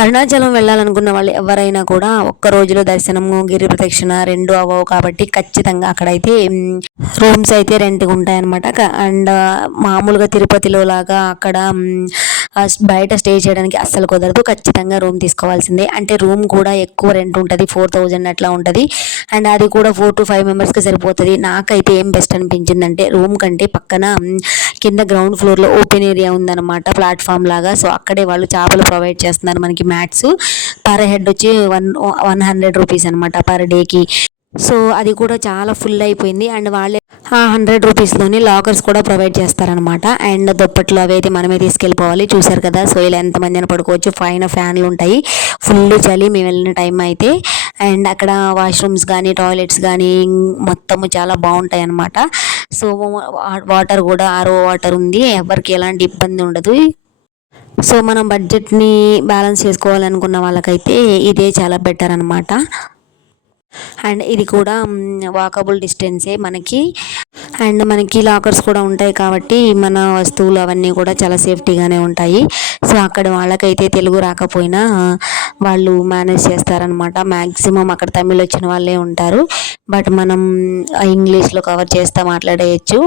అరుణాచలం వెళ్ళాలనుకున్న వాళ్ళు ఎవరైనా కూడా ఒక్క రోజులో దర్శనము గిరి ప్రదక్షిణ రెండు అవ్వవు కాబట్టి ఖచ్చితంగా అక్కడైతే రూమ్స్ అయితే రెంట్గా ఉంటాయన్నమాట. అండ్ మామూలుగా తిరుపతిలో లాగా అక్కడ బయట స్టే చేయడానికి అస్సలు కుదరదు. ఖచ్చితంగా రూమ్ తీసుకోవాల్సిందే. అంటే రూమ్ కూడా ఎక్కువ రెంట్ ఉంటుంది ఫోర్ థౌజండ్ అట్లా ఉంటుంది. అండ్ అది కూడా ఫోర్ టు ఫైవ్ మెంబర్స్కి సరిపోతుంది. నాకైతే ఏం బెస్ట్ అనిపించిందంటే రూమ్ కంటే పక్కన కింద గ్రౌండ్ ఫ్లోర్లో ఓపెన్ ఏరియా ఉందన్నమాట ప్లాట్ఫామ్ లాగా. సో అక్కడే వాళ్ళు చేపలు ప్రొవైడ్ చేస్తున్నారు మనకి మ్యాట్స్ పర్ హెడ్ వచ్చి వన్ వన్ హండ్రెడ్ రూపీస్ అనమాట పర్ డేకి సో అది కూడా చాలా ఫుల్ అయిపోయింది. అండ్ వాళ్ళే ఆ హండ్రెడ్ రూపీస్లోని లాకర్స్ కూడా ప్రొవైడ్ చేస్తారనమాట అండ్ దుప్పట్లు అవి అయితే మనమే తీసుకెళ్ళిపోవాలి. చూసారు కదా? సో ఇలా ఎంతమంది అయినా పడుకోవచ్చు? పైన ఫ్యాన్లు ఉంటాయి. ఫుల్ చలి మేము వెళ్ళిన టైం అయితే. అండ్ అక్కడ వాష్రూమ్స్ కానీ టాయిలెట్స్ కానీ మొత్తము చాలా బాగుంటాయి అనమాట సో వాటర్ కూడా ఆరో వాటర్ ఉంది. ఎవరికి ఎలాంటి ఇబ్బంది ఉండదు. సో మనం బడ్జెట్ని బ్యాలెన్స్ చేసుకోవాలనుకున్న వాళ్ళకైతే ఇదే చాలా బెటర్ అనమాట అండ్ ఇది కూడా వాకబుల్ డిస్టెన్సే మనకి. అండ్ మనకి లాకర్స్ కూడా ఉంటాయి కాబట్టి మన వస్తువులు అవన్నీ కూడా చాలా సేఫ్టీగానే ఉంటాయి. సో అక్కడ వాళ్ళకైతే తెలుగు రాకపోయినా వాళ్ళు మేనేజ్ చేస్తారనమాట మ్యాక్సిమం అక్కడ తమిళ్ వచ్చిన వాళ్ళే ఉంటారు. బట్ మనం ఇంగ్లీష్లో కవర్ చేస్తా మాట్లాడేయచ్చు.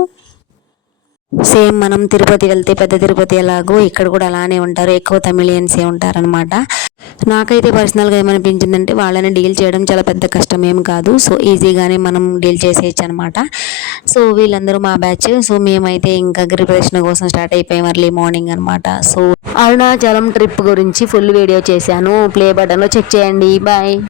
సేమ్ మనం తిరుపతి వెళ్తే పెద్ద తిరుపతి ఎలాగో ఇక్కడ కూడా అలానే ఉంటారు. ఎక్కువ తమిళియన్సే ఉంటారనమాట నాకైతే పర్సనల్గా ఏమనిపించిందంటే వాళ్ళని డీల్ చేయడం చాలా పెద్ద కష్టం ఏం కాదు. సో ఈజీగానే మనం డీల్ చేసేయచ్చు అనమాట సో వీళ్ళందరూ మా బ్యాచ్ సో మేమైతే ఇంకా గిరి కోసం స్టార్ట్ అయిపోయాం అర్లీ మార్నింగ్ అనమాట సో అరుణాచలం ట్రిప్ గురించి ఫుల్ వీడియో చేశాను. ప్లే బటన్లో చెక్ చేయండి. బాయ్.